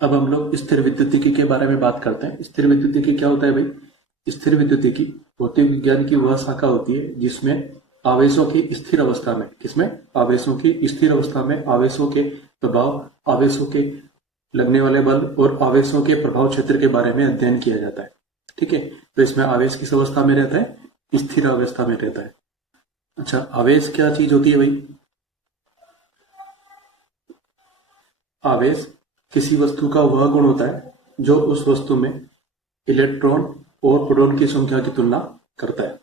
अब हम लोग स्थिर विद्युतिकी के बारे में बात करते हैं। स्थिर विद्युतिकी क्या होता है भाई? स्थिर विद्युतिकी भौतिक विज्ञान की वह शाखा होती है जिसमें आवेशों की स्थिर अवस्था में, किसमें? आवेशों की स्थिर अवस्था में आवेशों के प्रभाव, आवेशों के लगने वाले बल और आवेशों के प्रभाव क्षेत्र के बारे में अध्ययन किया जाता है। ठीक है, तो इसमें आवेश किस अवस्था में रहता है? स्थिर अवस्था में रहता है। अच्छा, आवेश क्या चीज होती है भाई? आवेश किसी वस्तु का वह गुण होता है जो उस वस्तु में इलेक्ट्रॉन और प्रोटॉन की संख्या की तुलना करता है।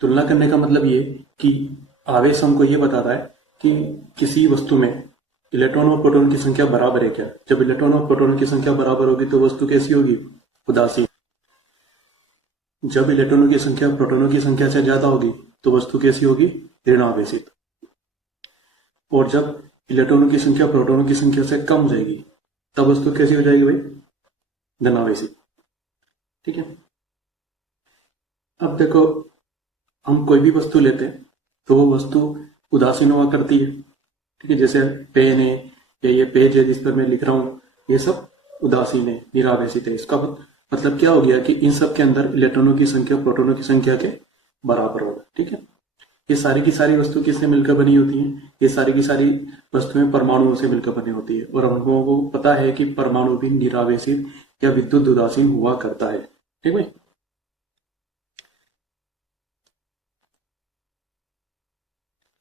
तुलना करने का मतलब ये कि आवेश हमको ये बताता है कि किसी वस्तु में इलेक्ट्रॉन और प्रोटॉन की संख्या बराबर है क्या। जब इलेक्ट्रॉन और प्रोटॉन की संख्या बराबर होगी तो वस्तु कैसी होगी? उदासीन। जब इलेक्ट्रॉनों की संख्या प्रोटॉनों की संख्या से ज्यादा होगी तो वस्तु कैसी होगी? ऋणावेशित। और जब इलेक्ट्रॉनों की संख्या प्रोटॉनों की संख्या से कम हो जाएगी तब वस्तु कैसी हो जाएगी भाई? धनावेशित। ठीक है, अब देखो, हम कोई भी वस्तु लेते हैं तो वो वस्तु उदासीन हुआ करती है। ठीक है, जैसे पेन है या ये पेज है जिस पर मैं लिख रहा हूं, ये सब उदासीन है, निरावेशित है। इसका मतलब क्या हो गया कि इन सब के अंदर इलेक्ट्रॉनों की संख्या प्रोटॉनों की संख्या के बराबर होगा। ठीक है, ये सारी की सारी वस्तु किससे मिलकर बनी होती है? ये सारी की सारी वस्तुएं परमाणुओं से मिलकर बनी होती है। और हम लोगों को पता है कि परमाणु भी निरावेशित या विद्युत उदासीन हुआ करता है। ठीक है,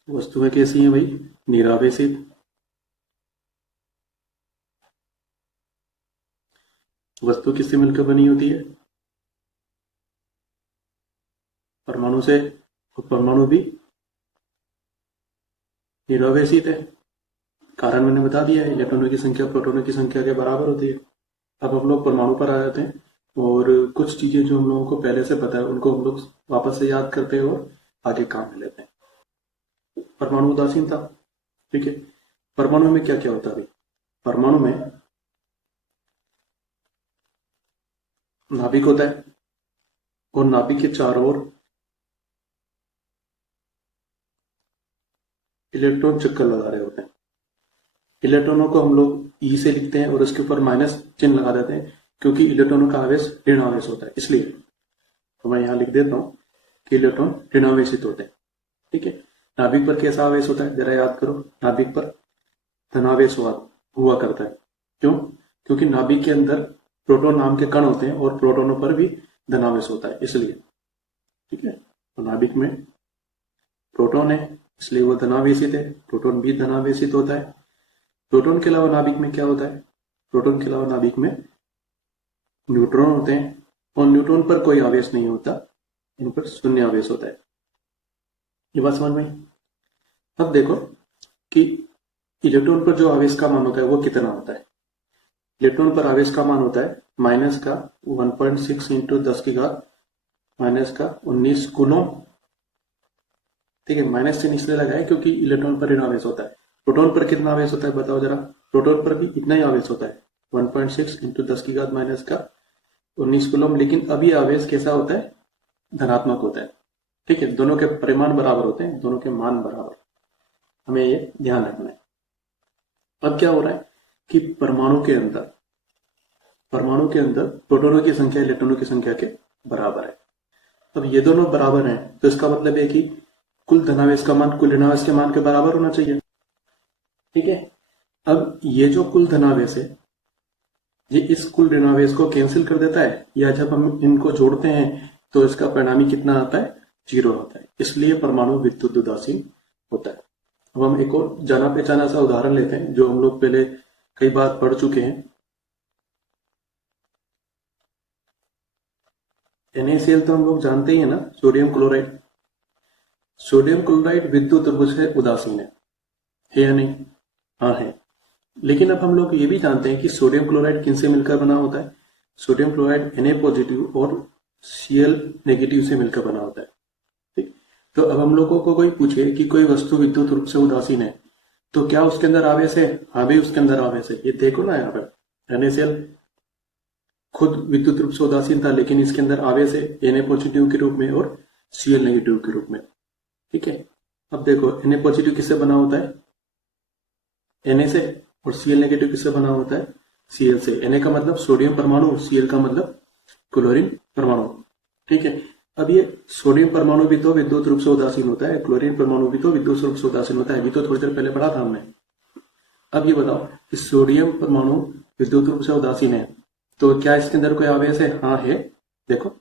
वस्तुएं कैसी हैं भाई? निरावेशित। वस्तु किससे मिलकर बनी होती है? परमाणु से। और परमाणु भी निरावेशित है। कारण मैंने बता दिया है, इलेक्ट्रॉनों की संख्या प्रोटॉनों की संख्या के बराबर होती है। अब हम लोग परमाणु पर आ जाते हैं और कुछ चीजें जो हम लोगों को पहले से पता है उनको हम लोग वापस से याद करते हैं और आगे काम में लेते हैं। परमाणु उदासीन था। ठीक है, परमाणु में क्या क्या होता है भाई? परमाणु में नाभिक होता है और नाभिक के चारों ओर इलेक्ट्रॉन चक्कर लगा रहे होते हैं। इलेक्ट्रॉनों को हम लोग ई से लिखते हैं और उसके ऊपर माइनस चिन्ह लगा देते हैं क्योंकि इलेक्ट्रॉनों का आवेश ऋण आवेश होता है, इसलिए तो मैं यहां लिख देता हूं कि इलेक्ट्रॉन ऋणावेशित होते हैं। ठीक है, नाभिक पर कैसा आवेश होता है जरा याद करो। नाभिक पर धनावेश हुआ करता है। क्यों? क्योंकि नाभिक के अंदर प्रोटॉन नाम के कण होते हैं और प्रोटॉनों पर भी धनावेश होता है, इसलिए। ठीक है, तो नाभिक में प्रोटॉन है इसलिए वो धनावेशित है। प्रोटॉन भी धनावेशित होता है। प्रोटॉन के अलावा नाभिक में क्या होता है? प्रोटॉन के अलावा नाभिक में न्यूट्रॉन होते हैं और न्यूट्रॉन पर कोई आवेश नहीं होता, इन पर शून्य आवेश होता है। ये बात समझ में? अब देखो कि इलेक्ट्रॉन पर जो आवेश का मान होता है वो कितना होता है। इलेक्ट्रॉन पर आवेश का मान होता है माइनस का 1.6 इंटू 10 की घात माइनस का 19 कूलम। ठीक है, माइनस चिन्ह इसलिए लगा है क्योंकि इलेक्ट्रॉन पर ऋण आवेश होता है। प्रोटॉन पर कितना आवेश होता है बताओ जरा? प्रोटॉन पर भी इतना ही आवेश होता है, 1.6 इंटू 10 की घात माइनस का 19 कूलम। लेकिन अभी आवेश कैसा होता है? धनात्मक होता है। ठीक है, दोनों के परिमाण बराबर होते हैं, दोनों के मान बराबर, हमें ये ध्यान रखना है। अब क्या हो रहा है कि परमाणु के अंदर प्रोटॉनों की संख्या इलेक्ट्रॉनों की संख्या के बराबर है। अब ये दोनों बराबर हैं तो इसका मतलब है कि कुल धनावेश का मान कुल ऋणावेश के मान के बराबर होना चाहिए। ठीक है, अब ये जो कुल धनावेश है ये इस कुल ऋणावेश को कैंसिल कर देता है, या जब हम इनको जोड़ते हैं तो इसका परिणामी कितना आता है? 0 आता है। इसलिए परमाणु विद्युत उदासीन होता है। अब हम एक और जाना पहचाना सा उदाहरण लेते हैं जो हम लोग पहले कई बार पढ़ चुके हैं। NaCl तो हम लोग जानते ही है ना, सोडियम क्लोराइड। सोडियम क्लोराइड विद्युत रूप से उदासीन है या नहीं? हाँ है। लेकिन अब हम लोग ये भी जानते हैं कि सोडियम क्लोराइड किनसे मिलकर बना होता है? सोडियम क्लोराइड Na पॉजिटिव और Cl नेगेटिव से मिलकर बना होता है। ठीक, तो अब हम लोगों को कोई पूछे कि कोई वस्तु विद्युत रूप से उदासीन है तो क्या उसके अंदर आवेश है? हाँ भी उसके अंदर आवेश है। ये देखो ना, यहाँ पर NaCl खुद विद्युत रूप से उदासीन था लेकिन इसके अंदर आवेश है Na पॉजिटिव के रूप में और Cl नेगेटिव के रूप में। ठीक है, अब देखो Na पॉजिटिव किससे बना होता है? Na से, और Cl नेगेटिव किससे बना होता है? Cl से। Na का मतलब सोडियम परमाणु, Cl का मतलब क्लोरीन परमाणु। ठीक है, अब ये सोडियम परमाणु भी तो विद्युत रूप से उदासीन होता है, क्लोरीन परमाणु भी तो विद्युत रूप से उदासीन होता है, अभी तो थोड़ी देर पहले पढ़ा था हमने। अब ये बताओ कि सोडियम परमाणु विद्युत रूप से उदासीन है, तो क्या इसके अंदर कोई आवेश है? हाँ है। देखो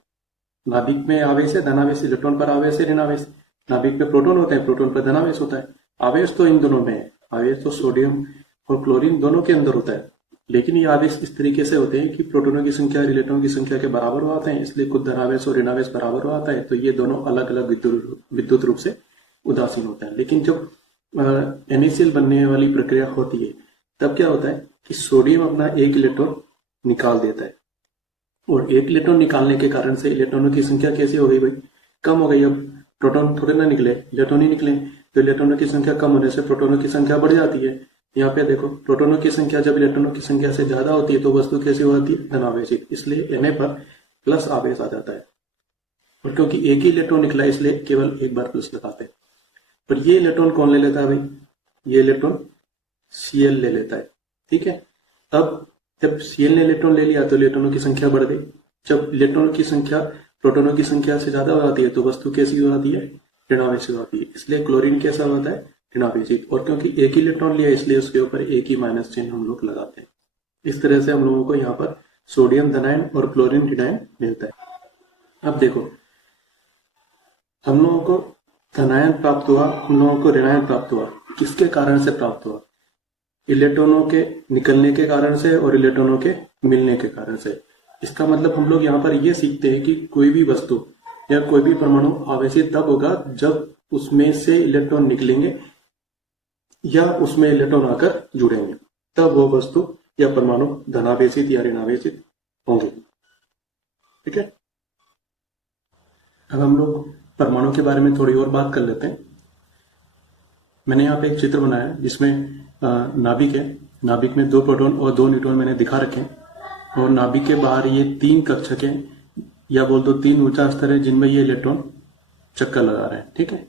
नाभिक में आवेश है, धनावेश, इलेक्ट्रॉन पर आवेश है, ऋणावेश। नाभिक में प्रोटॉन होते हैं, प्रोटॉन पर धनावेश होता है। आवेश तो इन दोनों में है, आवेश तो सोडियम और क्लोरीन दोनों के अंदर होता है, लेकिन ये आवेश इस तरीके से होते हैं कि प्रोटॉनों की संख्या इलेक्ट्रॉन की संख्या के बराबर हो आते हैं, इसलिए खुद धनावेश और ऋणावेश बराबर हो आता है। तो ये दोनों अलग अलग विद्युत रूप से उदासीन होता है। लेकिन जब NaCl बनने वाली प्रक्रिया होती है तब क्या होता है कि सोडियम अपना एक इलेक्ट्रॉन निकाल देता है, और एक इलेक्ट्रॉन निकालने के कारण से इलेक्ट्रॉनों की संख्या कैसी हो गई भाई? कम हो गई। अब प्रोटॉन थोड़े ना निकले, इलेक्ट्रॉन ही निकले, तो इलेक्ट्रॉनों की संख्या कम होने से प्रोटॉनों की संख्या बढ़ जाती है। यहाँ पे देखो प्रोटॉनों की संख्या जब इलेक्ट्रॉनों की संख्या से ज्यादा होती है तो वस्तु कैसी होती है? धनावेशित। इसलिए Na पर प्लस आवेश आ जाता है, और क्योंकि एक ही इलेक्ट्रॉन निकला इसलिए केवल एक बार प्लस लगाते हैं। पर ये इलेक्ट्रॉन कौन ले लेता है भाई? ये इलेक्ट्रॉन Cl ले लेता है। ठीक है, अब जब Cl ने इलेक्ट्रॉन ले लिया तो इलेक्ट्रॉनों की संख्या बढ़ गई। जब इलेक्ट्रॉनों की संख्या प्रोटॉनों की संख्या से ज्यादा हो जाती है तो वस्तु कैसी हो जाती है? ऋणावेशित होती है। इसलिए क्लोरीन कैसा होता है? ऋणावेशित। और क्योंकि एक ही इलेक्ट्रॉन लिया इसलिए उसके ऊपर एक ही माइनस चिन्ह हम लोग लगाते हैं। इस तरह से हम लोगों को यहाँ पर सोडियम धनायन और क्लोरीन ऋणायन मिलता है। अब देखो हम लोगों को धनायन प्राप्त हुआ, हम लोगों को ऋणायन प्राप्त हुआ, किसके कारण से प्राप्त हुआ? इलेक्ट्रॉनों के निकलने के कारण से और इलेक्ट्रॉनों के मिलने के कारण से। इसका मतलब हम लोग यहाँ पर ये सीखते हैं कि कोई भी वस्तु या कोई भी परमाणु आवेशित तब होगा जब उसमें से इलेक्ट्रॉन निकलेंगे या उसमें इलेक्ट्रॉन आकर जुड़ेंगे, तब वो वस्तु या परमाणु धनावेशित या ऋणावेशित होंगे। ठीक है, अब हम लोग परमाणु के बारे में थोड़ी और बात कर लेते हैं। मैंने यहाँ पे एक चित्र बनाया है जिसमें नाभिक है, नाभिक में 2 प्रोटॉन और 2 न्यूट्रॉन मैंने दिखा रखे हैं, और नाभिक के बाहर ये 3 कक्षक हैं, या बोल दो 3 ऊर्जा स्तर है जिनमें ये इलेक्ट्रॉन चक्कर लगा रहे हैं। ठीक है,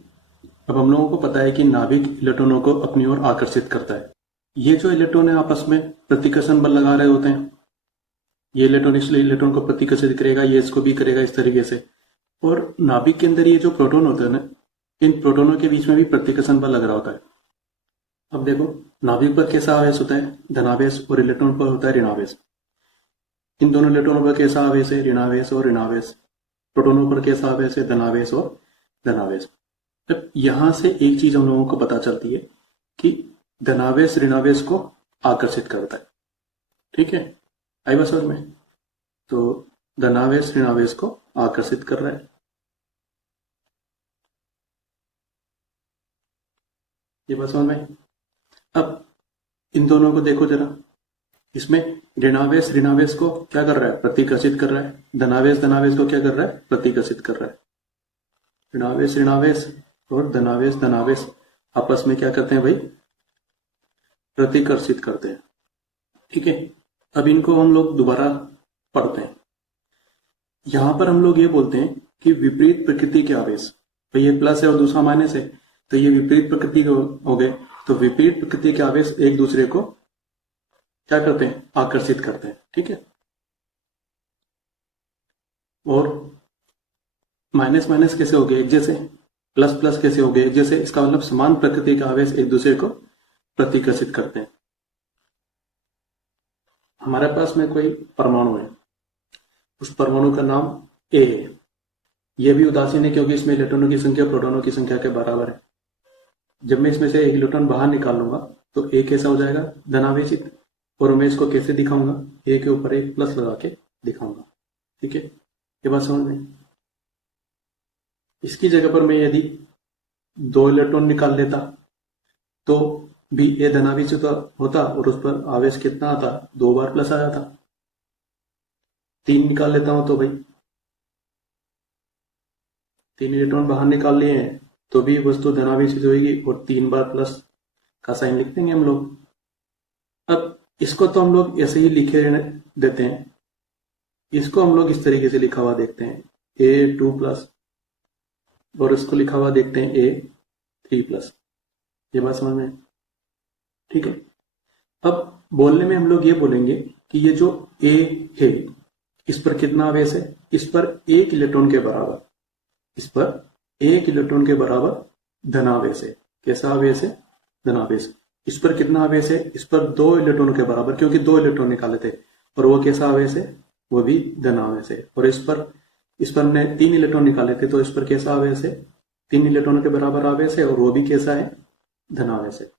अब हम लोगों को पता है कि नाभिक इलेक्ट्रॉनों को अपनी ओर आकर्षित करता है। ये जो इलेक्ट्रॉन है आपस में प्रतिकर्षण बल लगा रहे होते हैं। ये इलेक्ट्रॉन इसलिए इलेक्ट्रॉन को प्रतिकर्षित करेगा, ये इसको भी करेगा, इस तरीके से। और नाभिक के अंदर ये जो प्रोटॉन होता है ना, इन प्रोटॉनों के बीच में भी प्रतिकर्षण बल लग रहा होता है। अब देखो नाभिक पर कैसा आवेश होता है? धनावेश, और इलेक्ट्रॉन पर होता है ऋणावेश। इन दोनों इलेक्ट्रॉनों पर कैसा आवेश है? ऋणावेश और ऋणावेश। प्रोटॉनों पर कैसा आवेश है? धनावेश और धनावेश। अब यहां से एक चीज हम लोगों को पता चलती है कि धनावेश ऋणावेश को आकर्षित करता है। ठीक है, आई बात समझ में? तो धनावेश ऋणावेश को आकर्षित कर रहा है। ये बात समझ में? अब इन दोनों को देखो जरा, इसमें ऋणावेश ऋणावेश को क्या कर रहा है? प्रतिकर्षित कर रहा है। धनावेश धनावेश को क्या कर रहा है? प्रतिकर्षित कर रहा है। ऋणावेश ऋणावेश और धनावेश धनावेश आपस में क्या करते हैं भाई? प्रतिकर्षित करते हैं। ठीक है, अब इनको हम लोग दोबारा पढ़ते हैं। यहां पर हम लोग ये बोलते हैं कि विपरीत प्रकृति के आवेश, तो ये प्लस है और दूसरा माइनस है, तो ये विपरीत प्रकृति हो गए। तो विपरीत प्रकृति के आवेश एक दूसरे को क्या करते हैं? आकर्षित करते हैं। ठीक है, और माइनस माइनस कैसे हो गए? एक जैसे। प्लस प्लस कैसे हो गए? एक जैसे। इसका मतलब समान प्रकृति के आवेश एक दूसरे को प्रतिकर्षित करते हैं। हमारे पास में कोई परमाणु है, उस परमाणु का नाम A है। यह भी उदासीन है क्योंकि इसमें इलेक्ट्रॉनों की संख्या प्रोटॉनों की संख्या के बराबर है। जब मैं इसमें से एक इलेक्ट्रॉन बाहर निकाल लूंगा तो A कैसा हो जाएगा? धनावेशित। और मैं इसको कैसे दिखाऊंगा? A के ऊपर एक प्लस लगा के दिखाऊंगा। ठीक है, ये बात समझ में? इसकी जगह पर मैं यदि 2 इलेक्ट्रॉन निकाल लेता तो भी A धनावेशित होता और उस पर आवेश कितना आता? 2 बार प्लस आ जाता। 3 निकाल लेता हूं तो भाई 3 इलेक्ट्रॉन बाहर निकाल लिए हैं तो भी वस्तु धनावेशित होगी और 3 बार प्लस का साइन लिख देंगे हम लोग। अब इसको तो हम लोग ऐसे ही लिखे देते हैं, इसको हम लोग इस तरीके से लिखा हुआ देखते हैं A2 प्लस, और इसको लिखा हुआ देखते हैं A3 प्लस। ये बात समझ में? ठीक है, अब बोलने में हम लोग ये बोलेंगे कि ये जो A है इस पर कितना आवेश है, इस पर 1 इलेक्ट्रॉन के बराबर, इस पर 1 इलेक्ट्रॉन के बराबर धनावेश है। कैसा आवेश है, धनावेश। इस पर कितना आवेश है, इस पर 2 इलेक्ट्रॉन के बराबर, क्योंकि 2 इलेक्ट्रॉन निकाले थे, और वो कैसा आवेश है, वो भी धनावेश है। और इस पर हमने 3 इलेक्ट्रॉन निकाले थे, तो इस पर कैसा आवेश है, 3 इलेक्ट्रॉनों के बराबर आवेश है, और वो भी कैसा है, धनावेश है।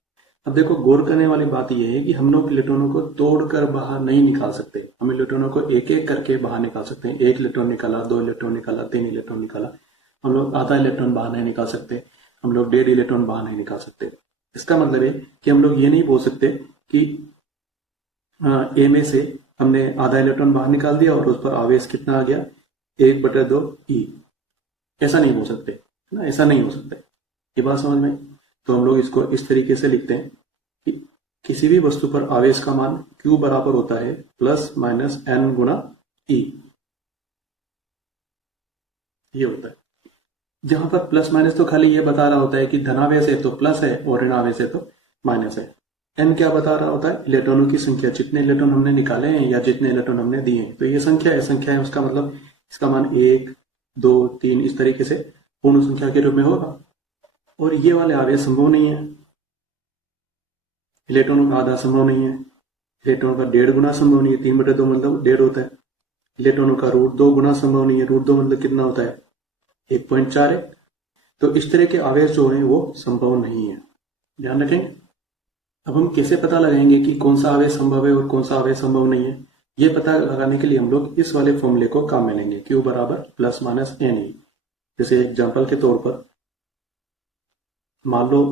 अब देखो गौर करने वाली बात यह है कि हम लोग इलेक्ट्रॉनों को तोड़कर बाहर नहीं निकाल सकते, हम इलेक्ट्रॉनों को एक एक करके बाहर निकाल सकते हैं। 1 इलेक्ट्रॉन निकाला, 2 इलेक्ट्रॉन निकाला, 3 इलेक्ट्रॉन निकाला, हम लोग आधा इलेक्ट्रॉन बाहर नहीं निकाल सकते, हम लोग 1.5 इलेक्ट्रॉन बाहर नहीं निकाल सकते। इसका मतलब है कि हम लोग ये नहीं बोल सकते कि ए में से हमने आधा इलेक्ट्रॉन बाहर निकाल दिया और उस पर आवेश कितना आ गया, 1/2 ई। ऐसा नहीं बोल सकते ना, ऐसा नहीं हो सकता। ये बात समझ में? तो हम लोग इसको इस तरीके से लिखते हैं कि किसी भी वस्तु पर आवेश का मान Q बराबर होता है ±N गुणा E। ये होता है। जहां पर प्लस माइनस तो खाली ये बता रहा होता है कि धनावेश है तो प्लस है और ऋणावेश है तो माइनस है। N क्या बता रहा होता है, इलेक्ट्रॉनों की संख्या, जितने इलेक्ट्रॉन हमने निकाले हैं या जितने इलेक्ट्रॉन हमने दिए हैं। तो ये संख्या है, उसका मतलब इसका मान 1, 2, 3 इस तरीके से पूर्ण संख्या के रूप में होगा। और ये वाले आवेश संभव नहीं है, इलेक्ट्रॉनों का आधा संभव नहीं है, इलेक्ट्रॉनों का 1.5 गुना संभव नहीं है, 3/2 मतलब 1.5 होता है। इलेक्ट्रॉनों का √2 गुना संभव नहीं है, √2 मतलब कितना होता है, 1.4 है। तो इस तरह के आवेश जो है वो संभव नहीं है, ध्यान रखें। अब हम कैसे पता लगाएंगे कि कौन सा आवेश संभव है और कौन सा आवेश संभव नहीं है? ये पता लगाने के लिए हम लोग इस वाले फॉर्मूले को काम में लेंगे, Q बराबर ±NE। जैसे एग्जाम्पल के तौर पर मान लो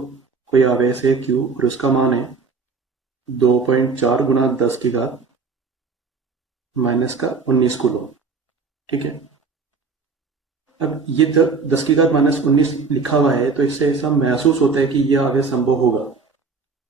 कोई आवेश है Q और उसका मान है 2.4 गुना 10 की घात -19 कूलम, ठीक है। अब ये 10 की घात -19 लिखा हुआ है, तो इससे ऐसा महसूस होता है कि यह आवेश संभव होगा,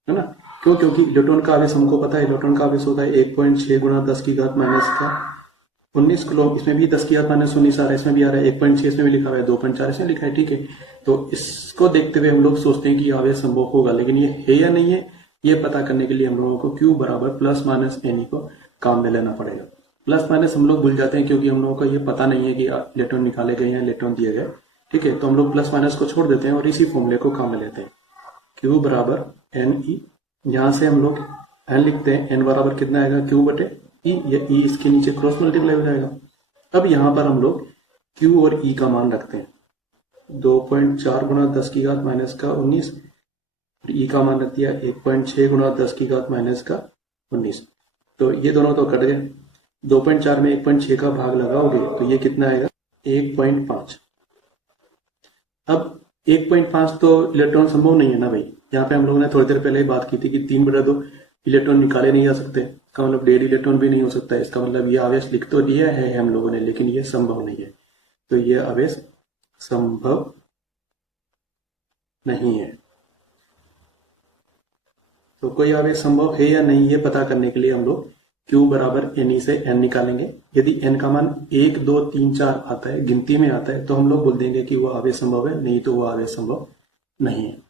है ना। क्यों? क्योंकि इलेक्ट्रॉन का आवेश हमको पता है, इलेक्ट्रॉन का आवेश होता है 1.6 गुना 10 की घात -19 कूलम। इसमें भी 10 की घात -19 आ रहा है, इसमें भी आ रहा है, 1.6 इसमें भी लिखा हुआ है, 2.4 इसमें लिखा है, ठीक है। तो इसको देखते हुए हम लोग सोचते हैं कि आवेश संभव होगा, लेकिन ये है या नहीं है, ये पता करने के लिए हम लोगों को Q बराबर ±NE को काम में लेना पड़ेगा। प्लस माइनस हम लोग भूल जाते हैं क्योंकि हम लोगों को ये पता नहीं है कि इलेक्ट्रॉन निकाले गए या इलेक्ट्रॉन दिए गए, ठीक है। तो हम लोग प्लस माइनस को छोड़ देते हैं और इसी फॉर्मूले को काम में लेते हैं। Q बराबर NE, यहां से हम लोग N लिखते हैं, N बराबर कितना आएगा, Q/E, या E इसके नीचे क्रॉस मल्टीप्लाई हो जाएगा। अब यहां पर हम लोग Q और E का मान रखते हैं, 2.4 गुना 10 की घात -19, और E का मान रख दिया 1.6 गुना 10 की घात -19। तो ये दोनों तो कट गए, 2.4 में 1.6 का भाग लगाओगे तो ये कितना आएगा, 1.5। अब 1.5 तो इलेक्ट्रॉन संभव नहीं है ना भाई। यहाँ पे हम लोगों ने थोड़ी देर पहले ही बात की थी कि 3/2 इलेक्ट्रॉन निकाले नहीं जा सकते, इसका मतलब 1.5 इलेक्ट्रॉन भी नहीं हो सकता है। इसका मतलब ये आवेश लिख तो दिया है हम लोगों ने, लेकिन ये संभव नहीं है। तो ये आवेश संभव नहीं है। तो कोई आवेश संभव है या नहीं, ये पता करने के लिए हम लोग Q बराबर NE से N निकालेंगे। यदि N का मान 1, 2, 3, 4 आता है, गिनती में आता है, तो हम लोग बोल देंगे कि वो आवेश संभव है, नहीं तो वो आवेश संभव नहीं है।